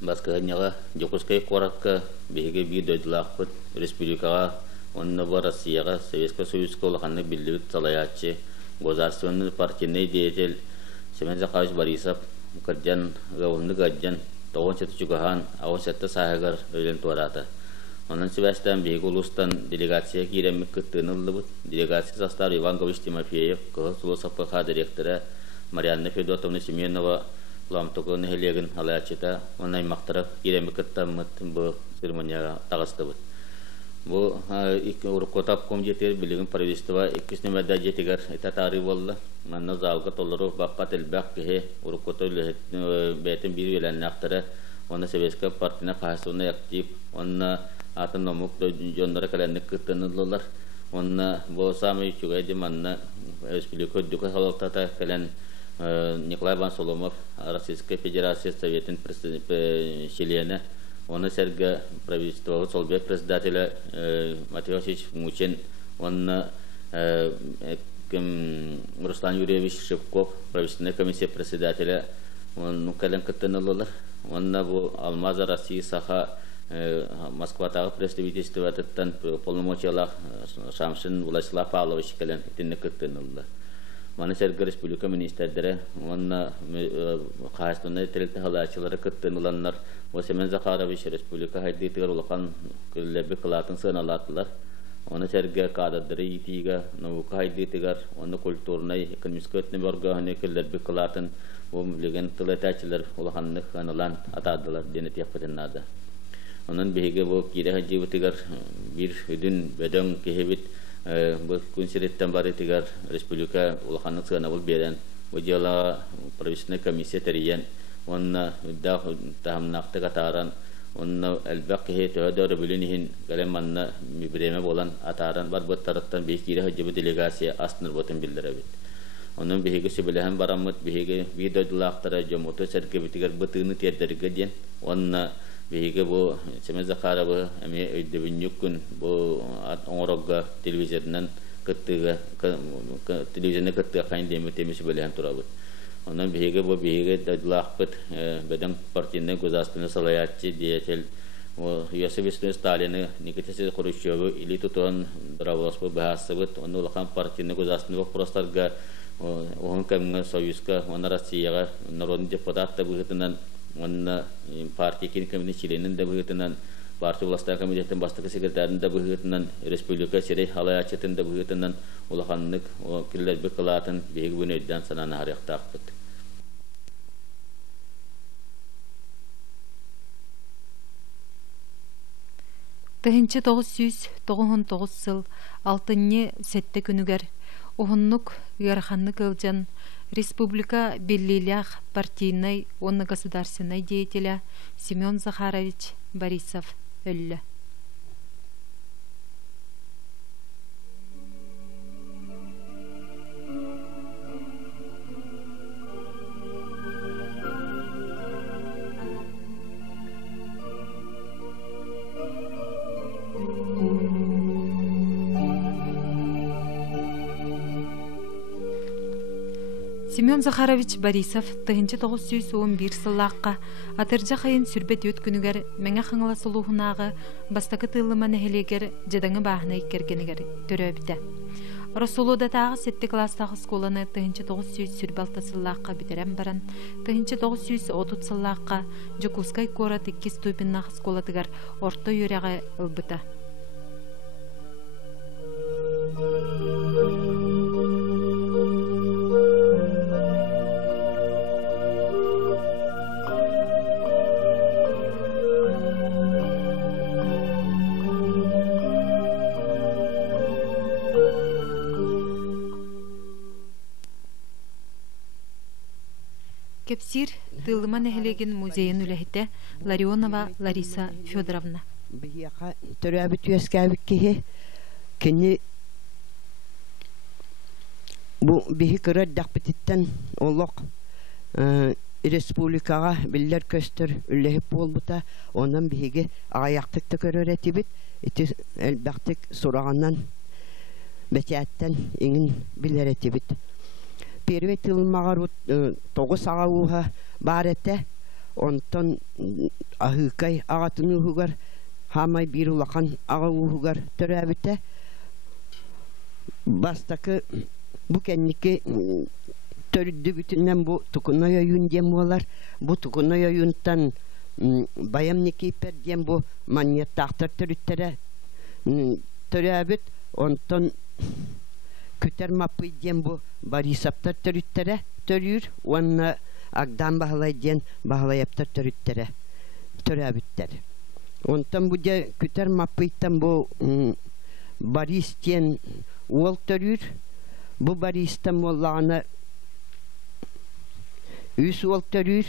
Басканяга Жокускай коратка биһиге бии дойдулаақпыт республикага оннова Россияга Советский Союз колаханны билдибит салаячы государственный партийный деятель Семен Захарович Борисов кырдьан гавынны гаджан тоғын сеті чугахан ауын сетті сахагар өйлен туарата. Онын Себастьян биһиге улустан делегация киремик кыттыыныллыбыт. Делегация составы Иван Гович Тимофеев, Колосов-ПХ директора Марьяна Федотовна Семенова, Ламтуковны Хелегин Алаячита, он аймақтары керемікіттамыт бұл церемонияға тағыстыбыт. Бұл Уркотап комитеті білігін правительства 2 нөмірді жетігер татары болды. Манна залғы толыру баққа тілбәқ кеге Уркотап бәйтін бір өләнін ақтары, оны Советский партияна қасуына актив, оны атын номук жондары кәләнік күттінілділер. Оны бұл самый чугайды манна республика дүкі халықтата кәлән Николай Иван Соломов, Российская Федерация Советин члена, он серга правительства Солбек председателя Матвей Васильевич Мучин, он Руслан Юрьевич Шевков, правительственная комиссия председателя, он Кален Катаналула, он Алмаза России Саха, Москва тағы представительство аттан полномочиялах Шамшин Владислав Павлович Кален Катаналула. Маны сәргі республика министердері, оны қағыстыны тәрілті халачылары күттініланлар, Семен Захарович республика хайдетігер олыған күлләбі қылатын сыналатылар. Оны сәргі қададыры етігі, науқа хайдетігер, оны культурнай, экономическа өтіне бөргіғаны күлләбі қылатын, білген тылатачылар олығанлық қанылан атадылар, дені текпетіннады. Оның бейге бұл кері хайдетігер бір үдін бөдің кехебет, бұл күнсереттен бары тегер республика улаханның сығына бұл берен. Бұл жела правительственная комиссия тәрейен, онына тағымнақты қатаран, онына әлбәқ кеге төхөдөрі бүлінігін кәлем манна біреме болан атаран бар бұттарыттан бейік кері хыджыбы делегация астыныр бұтын білдірі бет. Оның бейгі сөбіліғін барамыд, бейгі видодылақтары жомуты сәркебетігер бұтыны тердерге ден, онына бейгі бұл Семен Захаровы әме өйдебін нүккін бұл оңырогға телевизорынан телевизорны күттіға қайын демі темесі бөліген тұрабыд. Онын бейгі бұл бейгі дойдылақпыд бәдің партийны государственный салаятчы деятель Иосиф Сталины, Никита Хрущевы или тұтуын дравоспы бәхасыбыд, оны ұлақан партийны государственный вопростарға оғын кәміңі Союзға, оны Россияға, народный депутатты бұғытынан онна партия кенкемini членин да быгытынан партия властар комитетин бастыгы секретарин да быгытынан республика сирей халаячытын да быгытынан улаханнык киллер бекалатын беги бөнөйдөн сананы харыктакпыт. Тыгынчы 999 жыл 6-нчы сетте күнүгер Ухуннук Ярханны кылжан Республика Беллилях партийный, он государственный деятеля Семен Захарович Борисов өлі. Семен Захарович Борисов 1911 сыллаққа атыржа қайын сүрбет өт күнігер мәңі қыңыла сұлуғынағы бастақы тылыманы хелегер жадаңы бағына иккергенігер түрі өбді. Расулуда тағы сетті кластағы сколаны 1900 сүрбалта сыллаққа бітерен баран, 1930 сыллаққа Жокускай корат 2 ступеннағы сколадығар орта үйреға ұлбыта. Кепсир тылыман эхелеген музейін үләхеті Ларионова Лариса Федоровна. Бияқа түрәбіт өскәбік кеге кені бұл бейі көрер дақпететтен олық республикаға білдер көстір үләхіп болбыта, онан бейге ағаяқтықты көрер әтебет, еті әлбәқтік сұрағаннан бәтияттен еңін білер әтебет. Первый тылмағар 9 ағауға бар әті, онтон ахыкай агатын уһугар хамай бир улахан ага уһугар төрәбите бастакы бу кенники төрүддү бүтүннен бу тукуной оюн дем болар. Бу тукуной оюнтан баямники пер дем бу маньяттактар төрүттере төрәбит. Онтон күтер маппы дем бу Борисовтар төрүттере төрүр. Онна агдан бахалай ден бахалаяптар төрүттере төрәбиттер. Онтон бу же күтер маппыйттан бу Борис ден ол төрүр. Бу Бористан боллағына үс ол төрүр.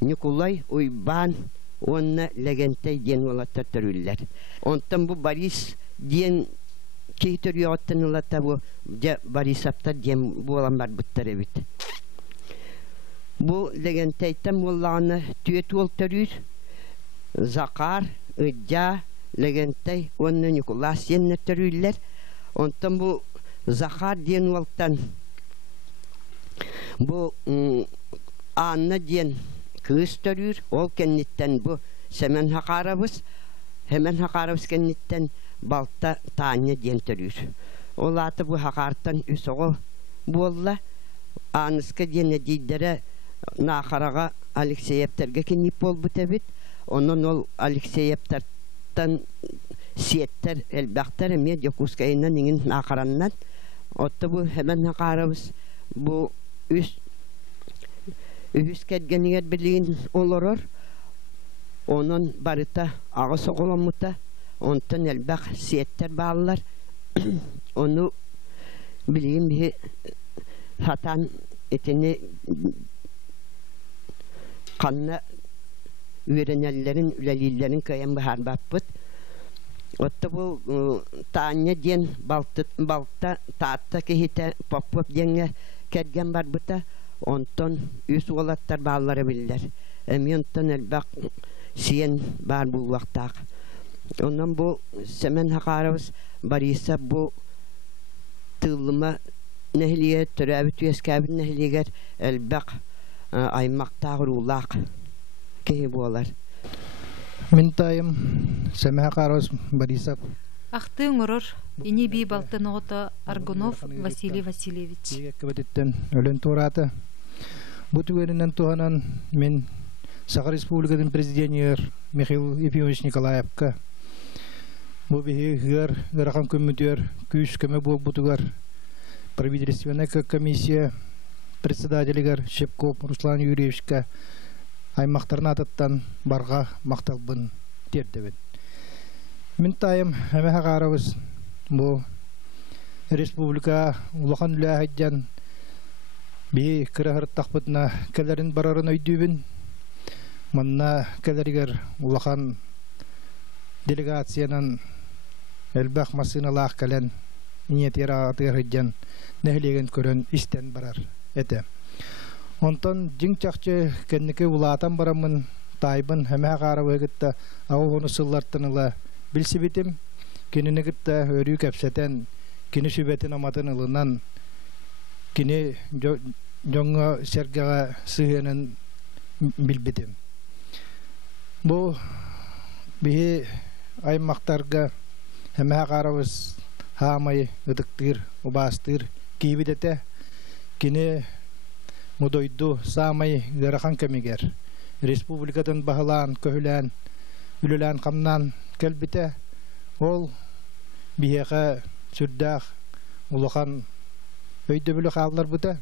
Николай Уйбан онна легентай ден олаттар төрүллер. Онтон бу Борис ден кей төрү оттан олатта бу Борисовтар ден болан бар буттар эбит. Бу легентайтан боллағына түйет ол төрүр. Закар, Ыджа, легентай онна Николай сенне төрүллер. Онтон бу Захар ден олтан бу Анна ден кыз төрүр. Ол кенниттен бу Семен Хакарабыз кенниттен Балта Таня ден төрүр. Ол аты бу Хакартан үсоғыл болла. Аныска ден дейдері нақараға Алексеевтерге кеннип бол бұтабит. Онын ол Алексеевтартан сиеттер элбақтар эме Якускайынан еңін нақараннан. Отты бу Семен Хакарабыз бу үс кетгенігер білігін олорор. Onun barıta ağız oğulamuta, ondan elbaq siyetter bağlılar. Onu bileyim bir hatan etini kanına ürenellerin, ülelilerin kayan bahar bakpıt. Otta bu tanya diyen balta taatta kehite pop diyenge kergen barbıta, ondan üs oğlatlar bağlıları bilirler. Ondan elbaq siyen bar bu vaxtaq. Ondan bu Semen Hakarabız Borisa bu tığılıma nehliye törəbit üyeskabin nehliyeger elbaq aymaqtaq ruulaq kehi bolar. Mintayım Semen Hakarabız Borisa. Ақтың ұрыр, ини бей балтын оғыта Аргунов Василий Васильевич. Кебедеттен өлен туğrаты. Bu tüverinden tuğanan men Sakha Respublika'nın prezidentiyar Mikhail Ефимович Николаевка. Bu bihi hıgar, gırakan kömütüyor, küs kömü bol butugar. Правительственная комиссия, председателигар Шепков Руслан Юрьевичка аймақтарына ататтан барға мақталбын тердебін. Мен тайым әмі хақарабыз bu республика улахан үләхәджан bir kırahırttaq bıtına kelerin bararın öydübün. Manna keleriger ulakan delegasyanan elbaq masınalaq kelen niyet yara atır hıccan nehlegen körön isten barar ete. Ondan jing çaqçı kendike ulatan baramın taybın heme qarabı gitta ağı onu sıllartınıla bilsibitim kinini gitta örü kapseten kini sübetin amatın ılınan kini jonga sergaga sığının bilbidim. Bu bihi aymaqtarga heme qarabız hamay ıdıktır, ubastır kibidete kini mudoydu samay garakan kemiger. Respublikadan bahalan, köhülen, ülülen kamnan kelbite ol biheqa sürdağ ulakan öydü qallar buta.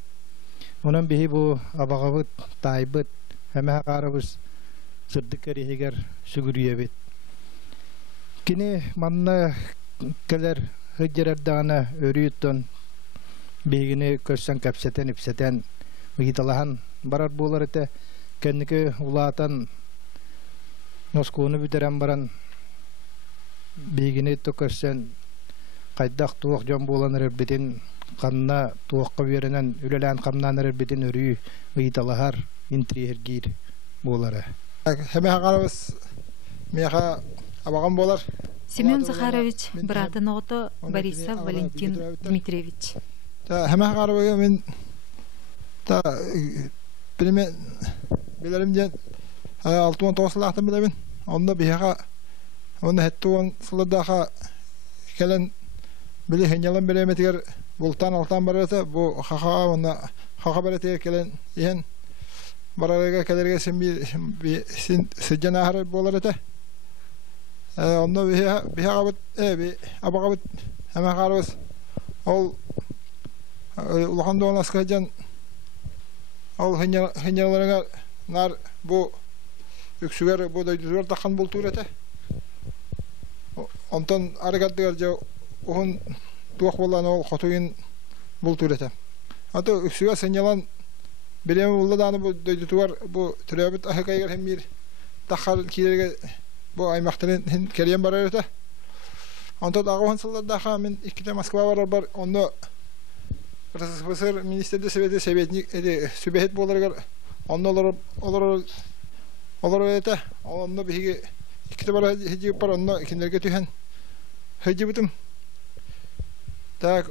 Onun bihi bu abağabıt, taybıt, heme qarabız sırdıkari higer sügürüyebit. Kini manna keler hıccerer dağına örüyüttün bihigini kössen kapseten ipseten migitalahan barar bolar ete kendiki ulatan noskunu biteren baran bihigini kössen qaydak tuğuk jon bolanır erbitin kanna tuğukka verenen ülelen kamnanar erbitin örüyü migitalahar intriher gir bolara. Heme haqarabız meha abağam bolar. Семен Захарович, братын оғыта Борисов Валентин Дмитриевич. Heme haqarabıga men ta bilime bilerimden алтуан тоғысылақтын білемін. Онда бияға, оны хеттуан сылыдаға келен білі хенялан береметігер бұлтан алтан бараты, бұл қақаға, оны қақа баратығер келен ен барарыға келерге сен ағыры болар еті. Онда бияға бұд, абаға бұд, әмә қарыбыз, ол ұлғанды оң асқа жан, ол хеняларыңа нар бұл үксігер бұл дөйдізгер таққан бұл тұр еті. Онтан арығадығар жа оғын туақ болан ол қотуын бұл тұр еті. Аты үксігер сенялан білемі ұлладаны бұл дөйдізгер бұл түрәбіт ақықайғыр хеммер таққар кейлерге бұл аймақтарын кәрен барар еті. Онтан ағуын сылладаға мен ikide Москва бар, онда РСФСР министрді сөбет боларығар, онда олар өйті, онда бігі ikide бара хеджіп бар, онда кендерге түйен хеджіп үтім. Так,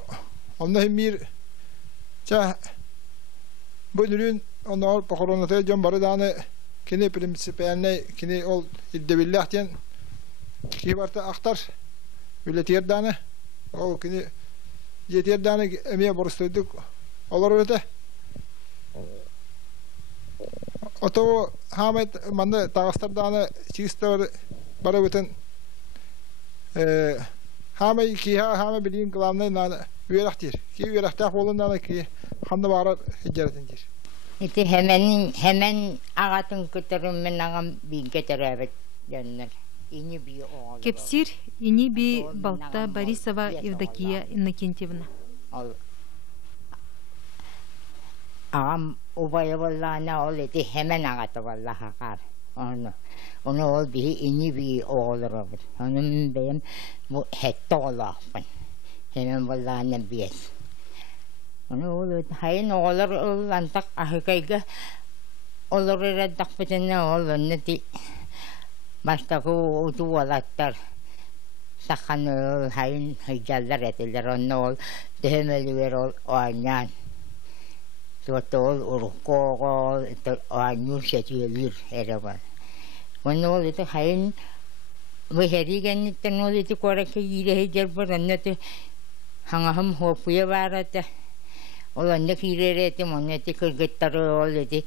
онда хеммер жа бұл үрін, онда ол пақыронаты жон бары даны кені принципиальный, кені ол иддебілі ақтен кей барты ақтар үлетер даны, ол кені жетер даны әмия бұрыстойдық олар өте. Отау хамайт манды тағыстар даны чигістер бары өтін хамай кейха хамай білген қыламны наны үйерақтер. Кей үйерақтақ болын даны кей қанды барар хеджаратын жер. Ити hemen ағатын көтеріммен ағам бейін кетер әбет жөнінер. Кепсир ини би Балта Борисова Евдокия Иннокентьевна. Ағам убайы боллағына ол еті hemen ағаты боллаға қар. Оны ол бейі ини бейі оғылыр обыр. Оның бейім хетті олақпын. Hemen боллағына бейіз. Оны ол өті хайын оғылыр ол антақ ахықайға олыр ереддақ бітіне ол өні ди. Баштағы ұту олаттар саққан ол хайын хыйжалдар әтілер. Оны ол дөхемелігер ол оғанyan. Суатты ол ұрыққоғы оғанюр сетиелер әрі бар. Оны ол еті хайын бұхерігеннеттен ол еті қорақы ерехе жер бар. Оны еті хаңахым хопуя бар әті. Ол онда кирер етім, оны еті кіргіттары ол еті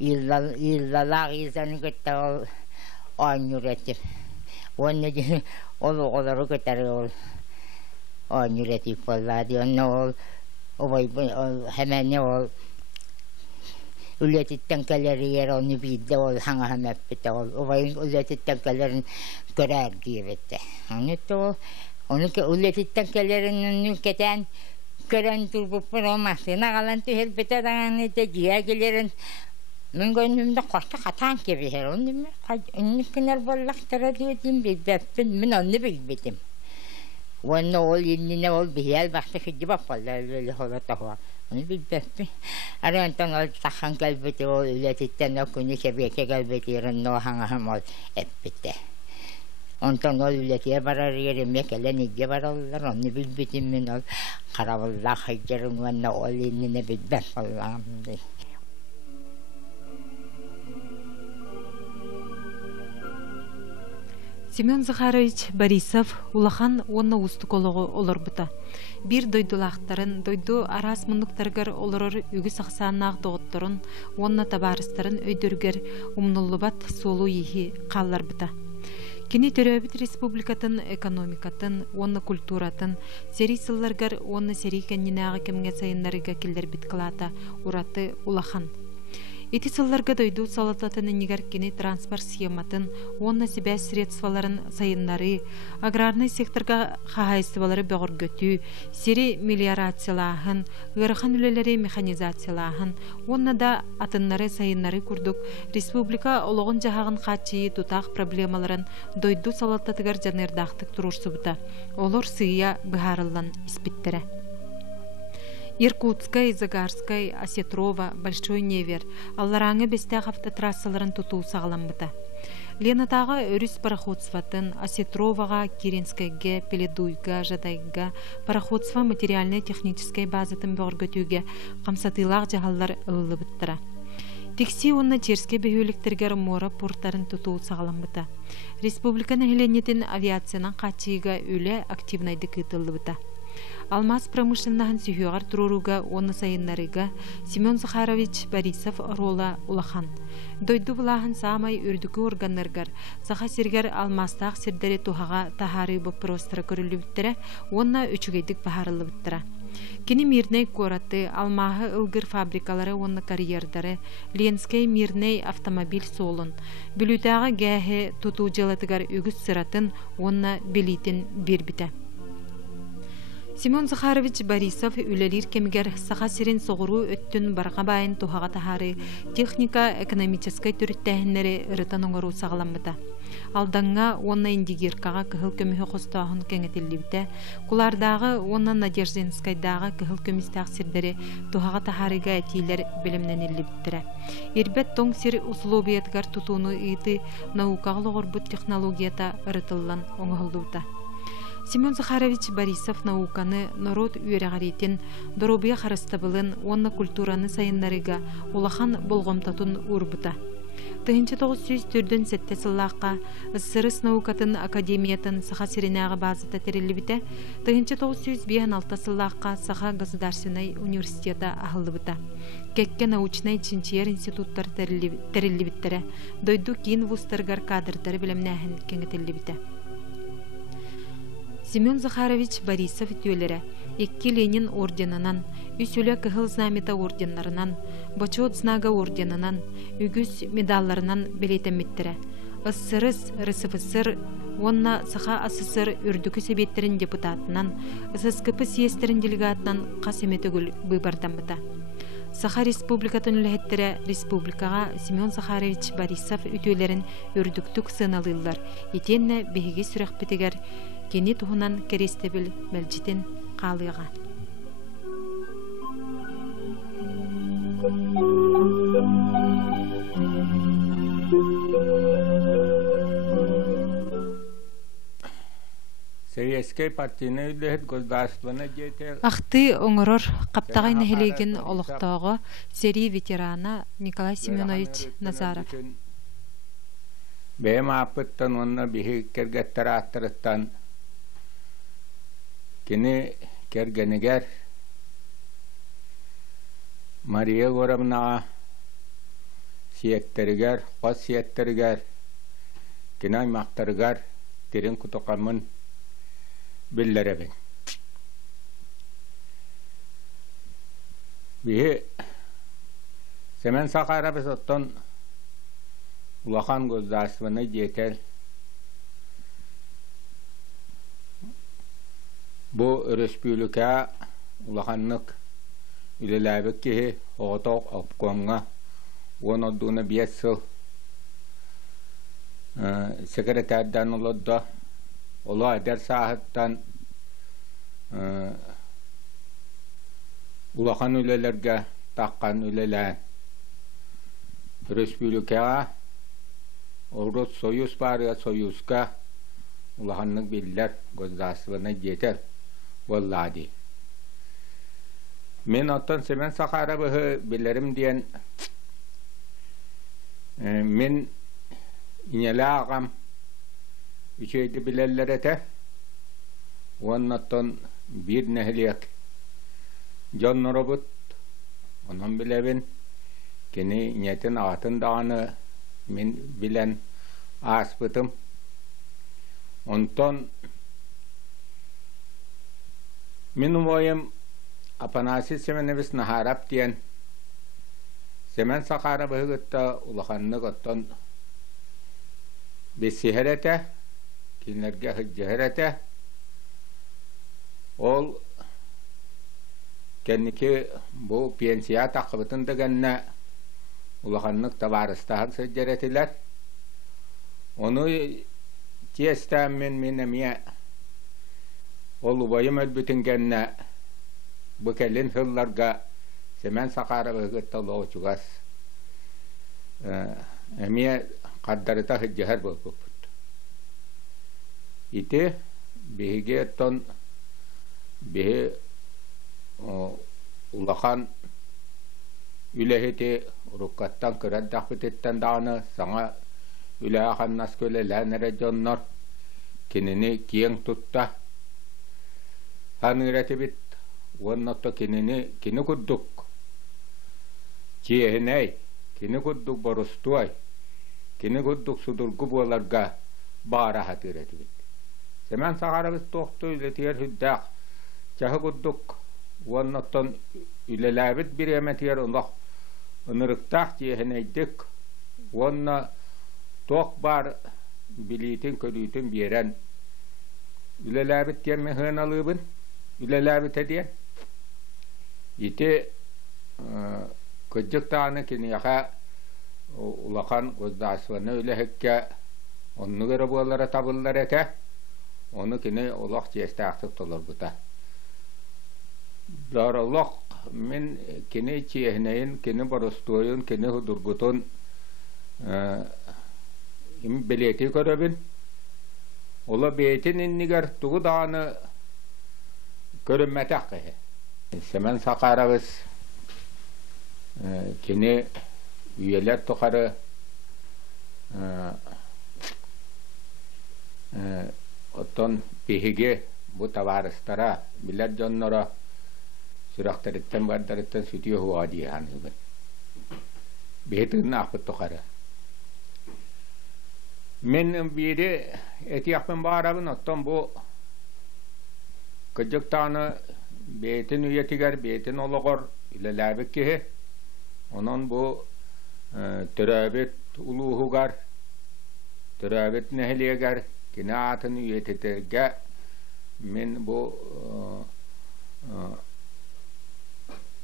илалақ изаны күтті ол оғанюр әтір. Оны еті ол оғылары күттары ол оғанюр әтіп болады. Оны ол хәмәне ол үлетіттен кәлері ер оны бейді ол хаңахым әппеті ол. Үлетіттен кәлерін көрәр дейбетті. Оны үлетіттен кәлерін кәтән көрән тұрбыппыр олмасына қалан түйел беті дағаны да жия келерін мен гönlümde қошты қатан кебігер. Оны күнер боллақтыра дейдім бейбәппін, мен оны бейбетім. Оны ол еліне ол бейел бақты күді баппалда өлі қолатауа. Оны бейбәппін. Әрі онтан ол таққан кәлбеті ол үлетіттен ол күні кебеке кәлбеті ерін ол хаңахым ол әппеті. Онтан ол үлетіе барар ереме кәлен еге баралар, оны бейбетім мен ол қарабылла қайдерін оны ол еліне бейбәп болағымды. Семен Захарович Борисов улахан онна устукологу олорбута. Бир дойдулақтарын, дойду арас мұндықтаргар олорор үгі сақсаннақ доғыттырын, онна табарыстарын өйдіргер умнуллубат солу ехи қалларбыта. Кені төрөбіт республикатын, экономикатын, онна культуратын, сери сылларгар онна сери кәннинағы кемге сайынларыға келдер биткалата ураты улахан. Эти сылларга дойду салататын нигер кені транспорт схематын, онна себя средстваларын сайынлары, аграрный секторга хахайстывалары бөгір götü, сери мелиорациялахын, ғырхан үлелері механизациялахын, онна да атынлары сайынлары күрдік, республика олығын жағағын қатчы тутақ проблемаларын дойду салататыгар жанырдақтық тұрурсы бұта. Олар сыя бұхарылан испиттері. Иркутскай, Загарскай, Осетрова, Большой Невер, аллараңы бестәқ автотрассаларын тұту сағылан бұта. Ленатаға өріс пароходстватын, Осетроваға, Керенскайге, Пеледуйга, Жадайга, пароходства материальны-техническай базатын бөгір көтуге қамсатылақ жағалар ылылы бұттыра. Тикси онна Черске бөһүлектергер мора порттарын тутуу сагаламбыта. Республиканы хеленетин авиациянан качыга үле активнайды кытылыбыта. Алмаз промышленнахын сүйөгар туруруга оны сайыннарыга Семен Захарович Борисов рола улахан. Дойду булахан самай үрдүкү органнаргар саха сиргер алмастаах сирдери тухага тахары бопростра көрүлүбүттера, онна өчүгейдик бахарылыбыттыра. Кини мирней кораты алмаһы ылгыр фабрикалары онна карьердары, Ленскей мирней автомобиль солун, бүлүтәгы гәһе тутуу жылатыгар үгүс сыратын онна белитин бирбите. Семен Захарович Борисов үлелир кемгер саха сирин соғыру өттін барға байын тухаға тахары техника экономическай түріттәхіннері ырытан оңыру сағаламыда. Алданға онна индигиркаға кыхыл көміхі қостағын кәңетелібіті, кулардағы онна Надеждинскайдағы кыхыл көмістәқ сирдері тухаға тахарыға әтейлер білімненелібіттірі. Ирбет тоң сир условиятгар тутуыны ыйты наукағылы ғорбыт технологията ырытылан оңығылдыута. Семен Захарович Борисов науканы народ үйрәғаретін доробия харыстабылын, онна культураны сайынларыга улахан болғомтатын урбыта. 1904 сәтте сыллаққа СССР наукатын академиятын саха сиренағы базыта терелібіті, 1956 сыллаққа саха государственный университета ахылыбыта. Кекке научный чинчиер институттар терелібіттері, дойду кейін вустаргар кадрдары білімнәхін кеңетелібіті. Семен Захарович Борисов түйелері 2 Ленин орденынан, үсілі кығыл знамета орденларынан, Бочот знага орденынан, үгіз медалларынан белетеметтірі. СССР, РСФСР, онна Саха СССР үрдікі себеттерін депутатынан, ССКП съестерін делегатынан қасеметігіл бұйбардамыда. Саха республикатын үләхеттері республикаға Семен Захарович Борисов үтөлерін үрдіктік сыналылар. Етенне бейге сүрек бітігер кені туғынан керестебіл мәлжітін қалыға. Ахты оңырор қаптағай нәхелеген олықтағы сери ветерана Николай Семенович Назаров. Бәйім апыттан онына бейі кергеттері аттырыттан кені кергенігер Мария Горовнаға сиеттерігер, қос сиеттерігер, кені аймақтырығар терен күтіқамын білдіребін. Бейі Семен Захарович оттон улахан государственный деятель. Бу республика улаханнык үлеләбік кеге оғытоқ опқонға он одуына 5 сыл секретардан ұлыдды. Олы айдар сағыттан улахан үлелерге таққан үлелән республикаға Орус союз барыға союзға улаханның белілер государственный деятель боллади. Мен оттан Семен Захаровичы білерім дейін мен инелі ағам üçeydi bilellerete ondan bir nehliyek John Robot onun bilevin keni niyetin atın dağını min bilen aspıtım ondan min boyum Apanasi Semenovich Naharap diyen Semen Sakharovich gıtta ulakanlık ondan bir siherete kinlerge hıcceherete ol kendiki bu pensiya takıbıtında genne ulakanlık tabarıstahın sıcceretiler onu tiyestem min emiye ol bayım elbütün genne bu kellin hıllarga Semen Sakharovich gıtta loğuçugas emiye kaddarıta hıcceher bu ite behige ton behe ulakan üleheti rukkattan kıraddak bitetten dağını sana ülehe kannas köle länere jonnar kinini kiyen tutta hanıreti bit wonnoto kini kudduk ciheney kini kudduk borustuay kini kudduk sudurgu bolarga bara hatıreti bit semen saharabız tohtu iletiyer hüddak çahı kudduk wonnoton ülelabit bir emetiyer Allah onuruktak ciheneydik wonna tok bar bilitin ködütün biren ülelabit diyen mehanalıbın ülelabit ediyen iti kıcık tağını kini yaka ulakan gözdağısını öyle hekke onu göre buğalara tabıllar ete onu kini ulak cestağıtık tolur buta dar ulak min kini çiyehneyin kini barostoyun kini hudurbutun bileti köröbün ola beytin inniger tuğu dağını körünmetek kehe semen sakarabız kini üyeler tokarı oton bihige bu tavaristara bilet jonnora süraktaritten bardaritten sütüyor huva diye hanıbın beytin akbı tokarı men biri etiyakmen bağırabın otton bu kıcık tağını beytin üyetiger beytin oluğur ile labik kihi onun bu türabit uluğugar türabit nehliyeger kinaatın üyetitirge men bu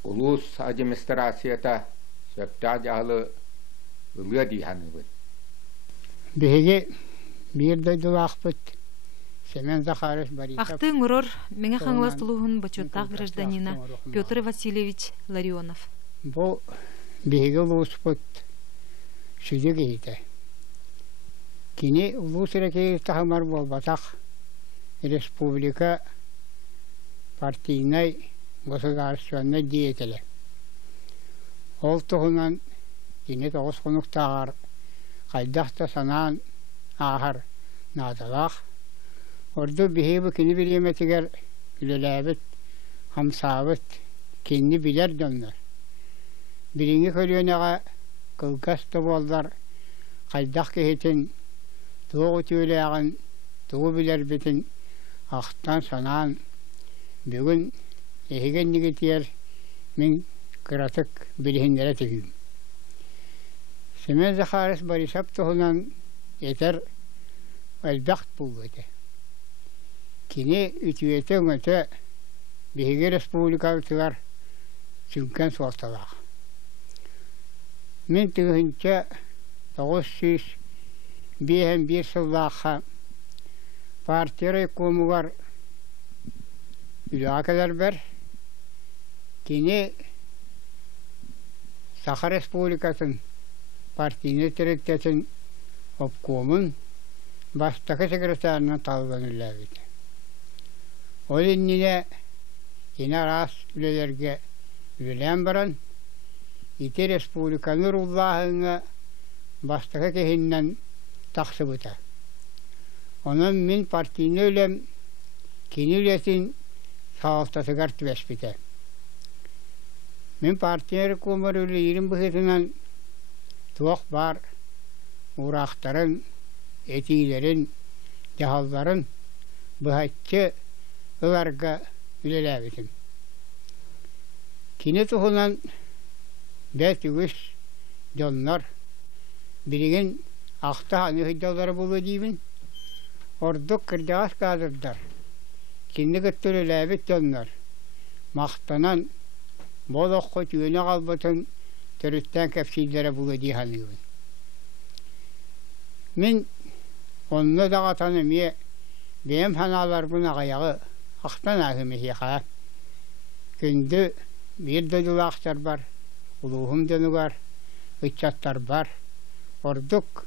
ulus administrasiyata söpta cahlı ılgı dihanıbın Bihege bir de akpıt Semen Захаров Борисов. Ахтың урор меңе хаңлас тулуһун бачуттак гражданина Петр Васильевич Ларионов. Бу бихеге улуспут сүзі кейті. Кини улусыра кейті тахамар болбатақ республика партийной государственной деятели. Ол тұғынан кини тоғыз құнықтағар Kaydaşta sanan ahar nadalaq. Ordu biheybu kini bilemetiger ülelabit, hamsabit, kini biler dönler. Birinci kölüyenağa kılgasta bollar, kaydak kehetin, tuğu tüylağın, tuğu biler bitin, aktan sanan, bugün ehigen nigetiyer, min kıratık bilihinlere tegiyim. Semen Захаров Борисов tohunan yeter elbakt bulgıdı. Kini ütüyete öte Bihege Respublikalılar sünken sortalar. Min tığınca 901 sıllağa partiyara komugar ülakalar ver. Kini Sakha Respublikasın partinin terektetin obkomun baştaki sekreterine talbanırlar idi. O linnine yine ras ülelerge ülen baran iti Respublikanı rullahına baştaki kehinden taksıbıta. Onun min partinin ölem kini ületin sağlıkta gart vespite. Min partinin kumar öyle 20 bıhıtından tuğ var, uğraşların, etilerin, cehalların, bıhatçı, ılarga ülelebitim. Kine tuğunan 500 donlar, birinin akta hanı hıddaları bulu diyibin, orduk kırdağız kaldırdılar. Kine gıttır ülelebit donlar, mahtanan, bol okku tüyüne kalbatın, törütten kefsillere bulu dihanıyım. Min onunla da tanımıya benim hanalar buna ayağı aktan ahımı yıka. Gündü bir de dulaklar var, uluğum dönü var, ıçatlar var. Orduk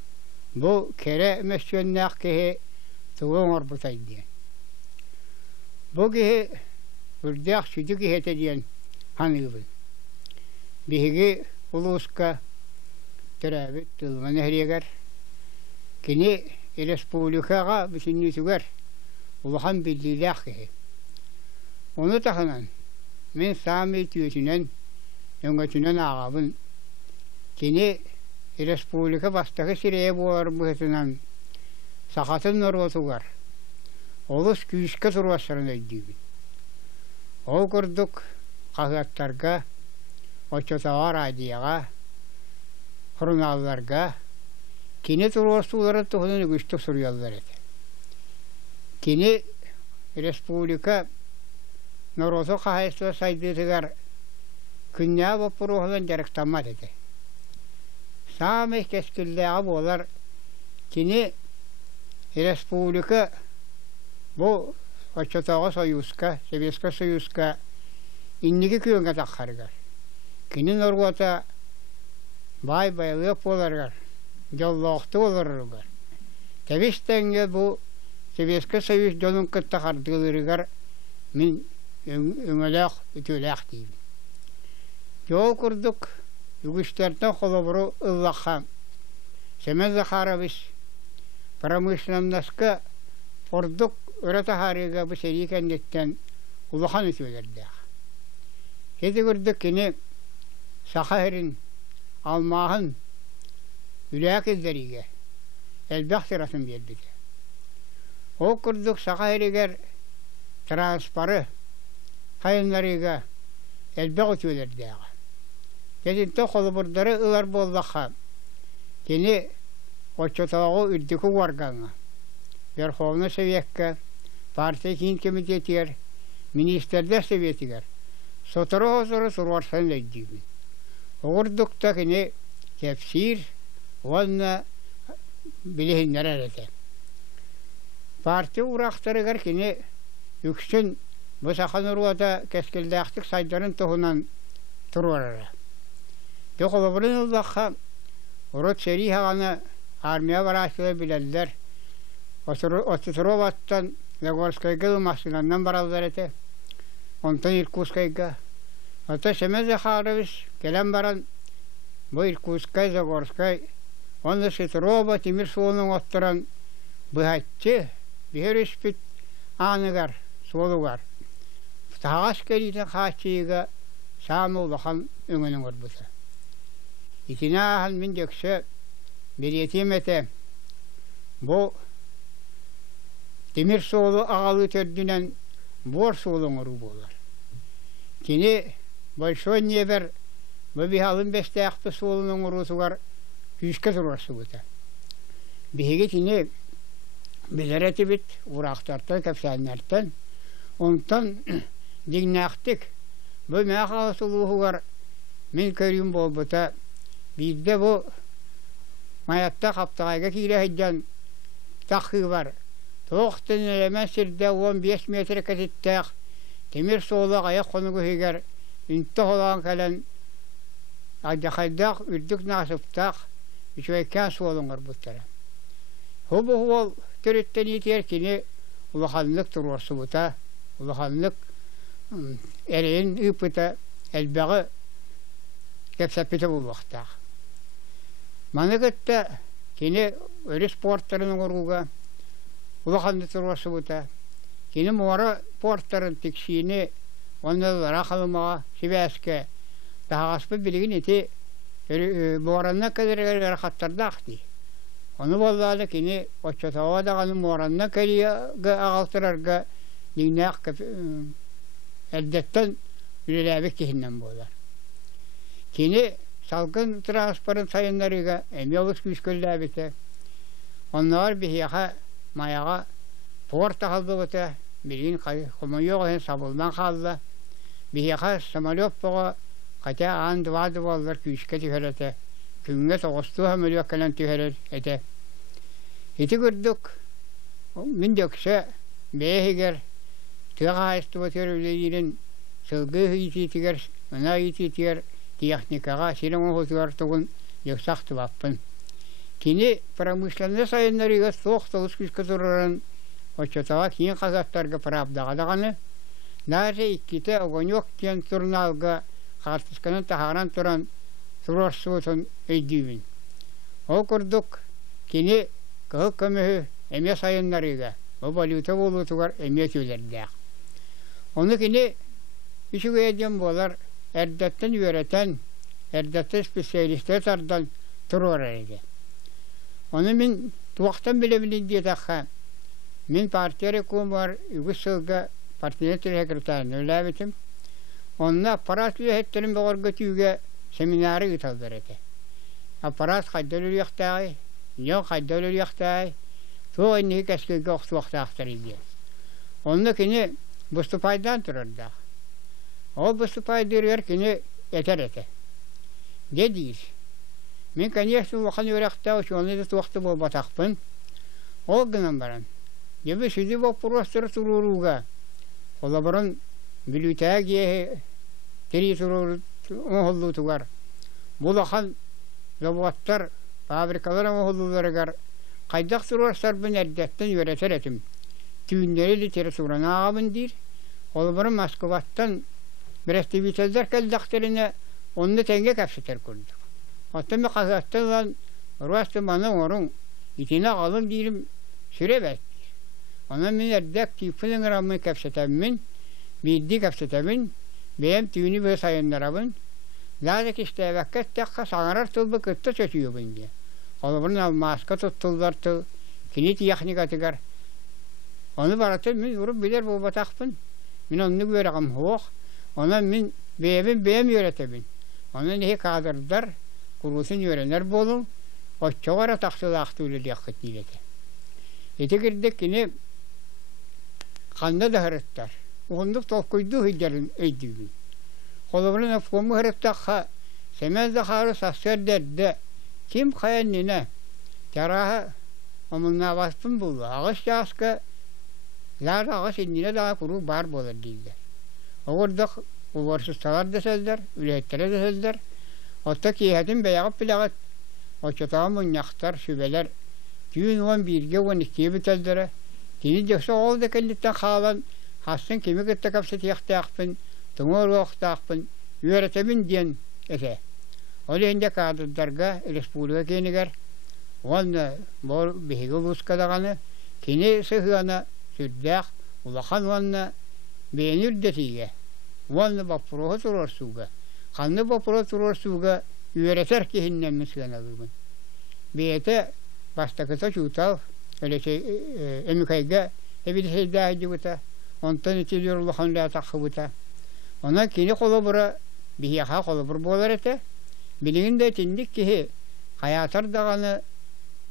bu kere mesyonlu akkehe tuğun orbutaydı. Bu gehe vurdak sütü gehete diyen hanıyım. Биһиги улууска төрәбит тылман эхриегер. Кини республикага бисиннүтүгер улахан биллилээх киһи. Onu тахынан мен саами түйөтүнен өңөтүнен ағабын кини республика бастағы сирее болар бұхетінен сақатын норватугар олыс күйіске тұрвасырын өйдейбін. Ол көрдік қағаттарға, очотағар радияға, журналларға кини тұрвасулары тұғының үгістік сұрыялар еді. Кини республика Норозо қағайсыла сайдытығар күнне боппыр оғылан жарықтамат еді. Саамы кескілдіға болар кини республика бұл Очотағы союзка, Советска союзка иннеге күйенге таққарығар. Кини Норгота бай-байлық боларғар, жоллоқты боларығар. Тәбестенге бұл Советска союз жонын күттақардығылырығар мен өңөләқ, үтөләқ дейбін. Жол күрдік, үгістерден қолабыру ұллаққа. Семен Захарович промышленностьқа ордық өрәті харыға бұл сәрі кәндеттен ұлақан үтөлердіғ. Хеті күрдік кені сақайрын, алмағын үләк елдеріге әлбәқ сырасын бердігі. Ол күрдік сақайрығар транспары қайынларыға әлбәқ өтөлердіғ. Кәдінті қолыбырдары ұлар болдаққа кені Очотағы үрдікі уарғаңа. Верховный Советка, партия кейін комитетер, министердер Советігер. Сотыры ғозыры сұрварсан ләйдейбін. Оғырдықта кені тәпсир, онна білігіндер әрәді. Партия урақтарығар кені үксін бұсақан ұруада кәскілдәқтік сайдарын тұғынан тұрварары. Дұқылыбырын ұлдаққа ұрот сәрі хағаны армия барасылы біләлдер. Отсутроваттан Загорскайга машинаннан баралдар еті. Онтан Иркутскайга. Ота Семен Захарович келен баран бұл Иркутскай, Загорскай. Онда Ситрова Тимир суының оттыран бұхатчы бігер үспіт анығар, суылығар. Тағас кәрейді қачыйға саамы ұлақан өңінің орбыты. Итіне ағын мен дөксі беретем еті. Бұл Демир суылы ағалы төрдінен бор суылың ұру болар. Кені большой небір бұбихалын бәсті ақты суылының ұрусығар күйіске тұрасы бұта. Бігеге кені білер әті біт ұрақтартан, кәпсәлінәртен. Онтан дегнәқтік бұл мәқалы сұлуғығар мен көрім бол бұта. Бізде бұл маятта қаптағайға кейлі әйден таққы бар. Тоқтын әлемән сірді 15 метр кәзеттәқ. Темір соғылық аяқ қонығы хегер. Үнті қолаған кәлін адақайдақ үрдік насыптақ. Үшвайкан соғылыңыр бұттары. Хубы ол түріттен етер кені ұлықанлық тұрғасы бұта. Ұлықанлық әрейін үпіті әлбәғі кәпсәпеті болуқтақ. Маны күтті кені өрі спорттарының ұрғыға Улаханды тұрвасы бұта. Кені мұғара порттарын текшиіне, онылара қалымаға, себәске, тағаспы білігін еті мұғаранна кәдіргер әрқаттарды ақты. Оны болдады кені Очотауға дағаны мұғаранна кәлігі ағалтырарға неңнәқ әлдеттен үлеләбік кехіннен болдар. Кені салғын транспорын сайынларыға әмеліс күскөлләбіті. Онлар бігеға маяға порта қалды бұты, білген құмайоғын сабылдан қалды. Бігеға самолет бұға қата ан-2 болдар күйіске түйхелеті. Күнге 9 миллион кәлін түйхелет еті. Еті көрдік, мен дөксі бәйгер тұға айсты бұтыр өлейірін сылғы ететігер, мұна ететігер техникаға сирен оғызғар тұғын дөксақты баппын. Кені промышленный сайынларыға соқтылыс күшкі тұрырын Очотауға кейін қазақтарға правдаға дағаны. Даже иккеті оғанек кен турналға Xartıskının taharan turan Surorsuutun öydüğün. O kurduk kini kılık kömühü eme sayınlarıyla o valuta bulutugar eme tüylerdi. Onu kini üçü edin bolar erdetten yöreten erdette spesyalistler tardan turur idi. Onu min tuaktan bile bilin diye takha. Min partiyere kum var Yugoslavya partiye sekreterine öyle bitim. Onunla aparatlı hetlerin bir orgutüge seminarı gitaldır edi. Aparat kaydolur yaktay, yok kaydolur yaktay. Çoğu inni keşke oktu vakti aktarıydı. Onunla kini bustupaydan tururdu. O bustupay duruyor kini yeter ete. Ne değil? Min kaniyesi vakan yürekte şu onu da tuvaktı bol batakpın. O gınan baran. Gibi sizi bu prostör tururuga. Ola baran bilüteye giye teri turur oğullu tugar. Bulakan laboratlar fabrikalara oğulluları gar. Kaydak turur sarbın erdetten yöreter etim. Tüyünleri literatürana ağabın dir. Ola baran Moskovat'tan bir aktiviteler keldakterine onu tenge kapsıtır kurduk. Hatta mı kazaktan ruhastı bana orun itine alın diyelim süre ona min erdek tipinin ramı kapsıtabimin bildi kapsıtabin benim tüyünü böyle sayınlarabın lazık işte vakit tekka sağarar tılbı kıttı çöçüyor bin diye. Ola bunun maska tuttular tıl kinit yakni katıgar. Onu baratır min vurup bilir bu batakpın. Min onu görəğim hoğ. Ona min benim yöretebin. Ona nehi kadırlar. Kurusun yörenler bolun. O çoğara taksılı aktığıyla diyakıt nileti. Eti girdik yine kanda da hırıttar. Onduk tolkuydu hıcların öydüğü. Kolumunu nefkumu hırıttakha semez de harı sassar derdi. Kim kayanine caraha onunla vaspın buldu. Ağış yaskı lar ağış indine daha kuru bar bolur değiller. Orada uvarsız salar deselder, ürettere deselder. Otta kiyetin beyağıp bilağıt. O çatağımın yaktar şübeler. Düğün 11'ge 12'ye biteldere. Dini dökse oğul da kenditten xalan. Hassın kimi gıtta kapsat yaktağıpın. Tıngor oğuktağıpın. Üretemin diyen ete. O lehinde kadırdarga Respublika keniger. Onunla bol bihigi buskadağını. Kini sıhığına sürdağ. Ulakan onunla beğenir detiğe. Onunla bapruhu turur suga. Kanlı bapruhu turur suga. Üreter ki hinnen mislen alırmın. Beyete bastakıta çuğutav. Öyle şey emikayga. Bir şey daha cıvıta. Ondan içiliyor Allah'ın la takıbıta. Ona kini kolabura bihiyaha kolabur bolar ete. Bilin de tindik ki hayatar dağını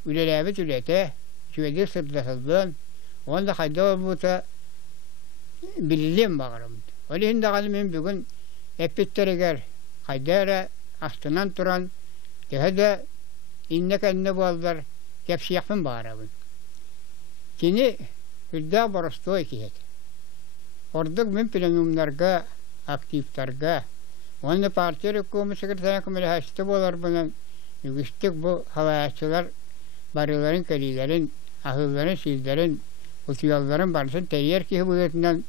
ülelebet ülete. Şüvedir sırtlasıldığın. Onda kayda olbuta bililim bağırım. Öyle dağını min bugün epitteriger. Kaydara astınan turan. Daha da inne kendine bağlılar. Kepsi yapın bağırabın. Kini hülda borostu ikihet. Orada min planumlarga, aktiflarga, onu partiya hükümü sekreterine kumeli hasta bolar bunun yüksek bu havayatçılar, barıların, kalilerin, ahılların, sillerin, utuyalların barısın teriyer ki bu etinden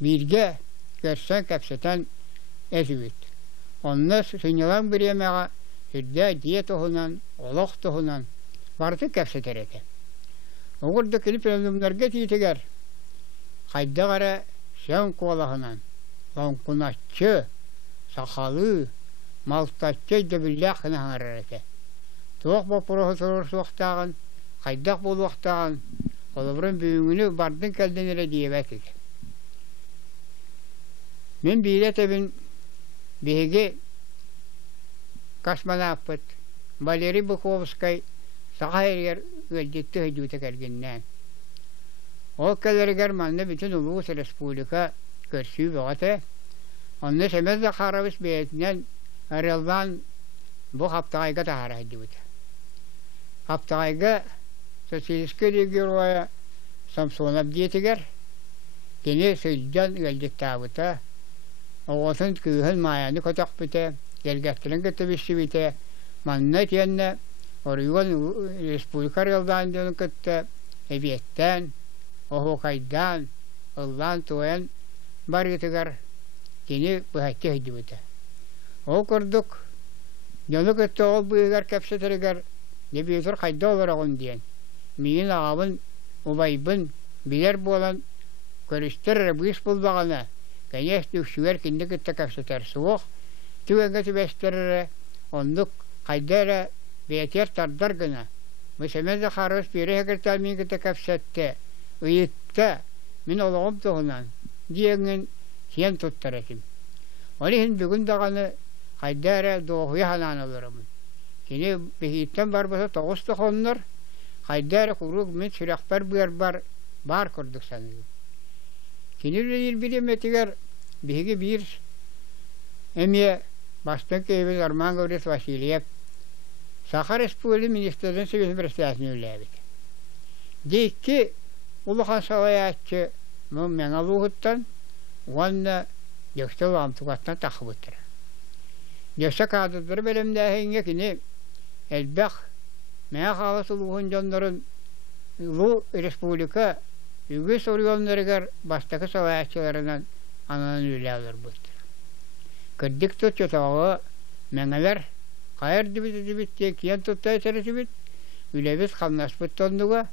birge görsen kapsatan ezüvit. Onunla sınyalan bir yemeğe hülda diye tohunan, olaq tohunan barısı kapsatar ete. Oğurda kilip planumlarga tiyitiger. Kayda gara sen kolahınan, lonkunatçı, sakalı, maltatçı da billahını hanarete. Tuğuk bu profesörü soğuktağın, kaydak bol vaktağın, kolabrın büyüğünü bardın keldenire diyebetik. Min biletebin bihigi Kasmanapıt, Valeri Bukovskay, Sahayır öldüktü hücüte kerginden. O kadar Germanlı bütün Ulus Respublika görsüğü bağıtı. Onu semez de Karavis beyetinden araldan bu haftayga da haraydı. Haftayga Sosyaliske Ligürvaya Samsonab diyetiger. Gene sözden geldik tabuta. Oğuzun kıyhın mayanı kotak bite. Gelgestirin gıttı bişi bite. Mannet yanına Oruyuan Respublika araldan dönü gıttı. Eviyetten oho kaydan Allah'ın tuğayan barıtıgar kini bu hakkı hücübüte. Ол көрдік. Жаны көтті ол бұйығар кәпсетерігер не бүйетір қайда олар оғын дейін. Мейін ағабын, ұбайбын, білер болан көрістер бұйыс болбағана. Кәнес дүкшігер кенді күтті кәпсетер суық. Түгенгі түбәстері ондық қайдары бәйтер тардар гына. Мүсәмәді қарыз бері әгіртал мен күтті кәпсетті. Үйітті мен олығым тұғынан дейіңін сен тұттар әкім. Олығын бүгін дағаны қайдары доғуя ханан олырымын. Кені бейіттен бар болса тоғысты қонлар, қайдары құруг мен сүрәқпар бар көрдік санығы. Кені ел білем әтігер бейгі бір әме бастан кейбіз Арман Гаврис Васильев Саха Республикасы министрдің сөйін бірістәсіне өләбеді. Дейкі ұлыған салаятчы мен алуғыттан оғанна дөкті ламтуғаттан тақы бұттыра. Дөкті қадырдыр бөлімдәхенге кені әлбәқ мәе қалыс ұлығын жондарын ұлы республика үгі сорионларығар бастақы салаятчыларынан анан өлі алыр бұттыра. Кірдік тұт жотауы мәңелер қайыр дүбіт кейін тұттай сәрі дүбіт үләбіз қалнас бұттандыға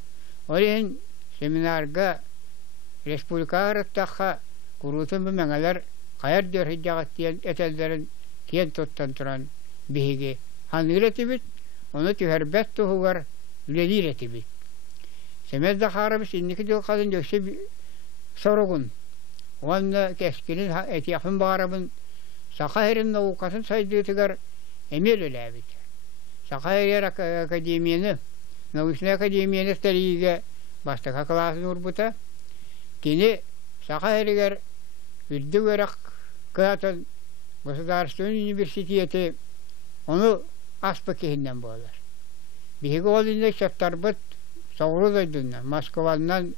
олейін семинарға республика ғырыттаққа күрутын бұл мәңелер қайыр дөрхі жағат дейін әтәлдерін кейін тұттан тұран бейге ханығыр әтібіт, оны түхәрбәт тұғығар үләдер әтібіт. Семәзді қарабыз иннекі дөл қадын дөксе сорығын. Оғанна кәскенін әтияқын бағарабын Сақа әрін науқасын сайдығытығар әмел өләбіт. Сақа әрер академияны, научный академияны стәлейге бастыға класын ұрбыта. Кені Сақа әрігер үрді өрақ қыатын Государственный университеті оны аспы кейінден болар. Бейгі олында шаттар бұт сауыру дойдыңнан, Москваннан,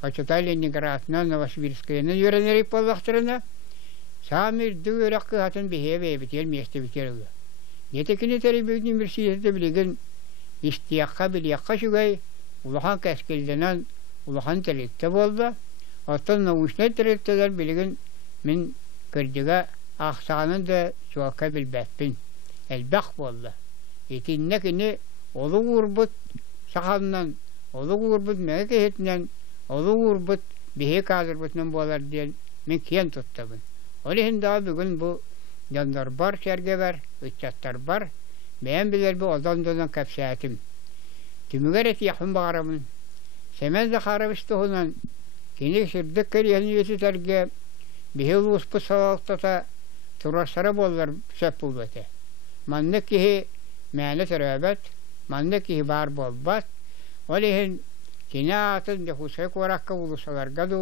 Початай Ленинградынан, Новосибирскайынан үйренерек болақтырына Самир дүгөрәк кыһатын бихеве бител месте бикерге. Нетекене тербек университеті билеген истияққа билияққа шугай улахан кәскелденен улахан тәлекте болды. Оттан научный тәлектелер билеген мен көрдіға ақсағанын да шуаққа білбәтпін. Әлбәқ болды. Етіннекіне олы ғұрбыт сақалынан, олы ғұрбыт мәге кехетінен, олы ғұрбыт бихе қазыр бұтынан болар дейін мен кен тұттабын. Олейінде бүгін бұл жандар бар, шәрге бар, үтчаттар бар. Бәйін білер бұл одан-додан кәпсәтім. Түмігер әті яқын бағарамын. Сәмәзді қарап істіғынан кенек сүрдік кәрген үйетітәрге бейіл ұспы салалықтата тұрасары болар сөп бұл бәті. Манны кеге мәні түрәбәт, манны кеге бар болбат. Олейін кене атын дәхусай қораққа ұлысаларға ду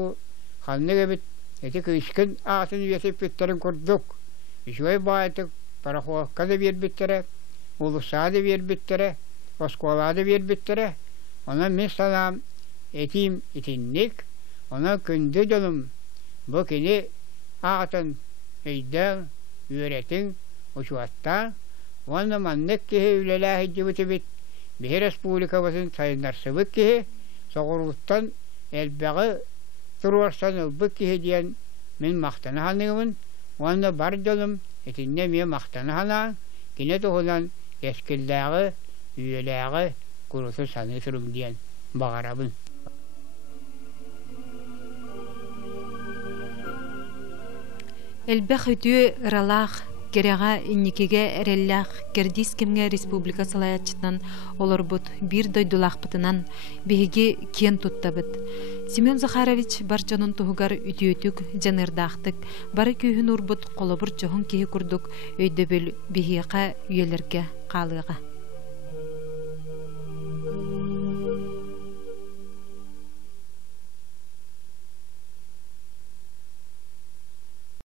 қанны кәбіт эти кышкын атын үйетіп біттерін көрдік. Үшвай байтық парахуаққа да вербіттері, ұлыса да вербіттері, оскола да вербіттері. Ona мен санам етім етіннік, ona күнді жолым. Бұл кені атын өйден, үйретің, ұшуаттан, оны маннық кеге үлеләхі жібіті бит. Бейі республикабасын сайындарсыбық кеге, соғырлықтан әлбәғі Тұруарсан ұлбық кеге дейін мен мақтаны ханығымын. Оны бар жолым, етінне мен мақтаны ханаған, кене тұғынан ескілдәғі, үйеләғі, күрісі саны тұрым дейін бағарабын. Әлбәқ өтіе ұралақ, кереға инникеге әрелләқ кердис кемге республика салаятчытынан олар бұд бір дойдулақ бұтынан бейге кен тұттабыд. Семен Захарович бар жанын тұғығар үтіетік, жанырдақтық, бары күйін ұрбыд қолабыр жоғын кеге күрдік өйді бөл бейге үйелерге қалыға.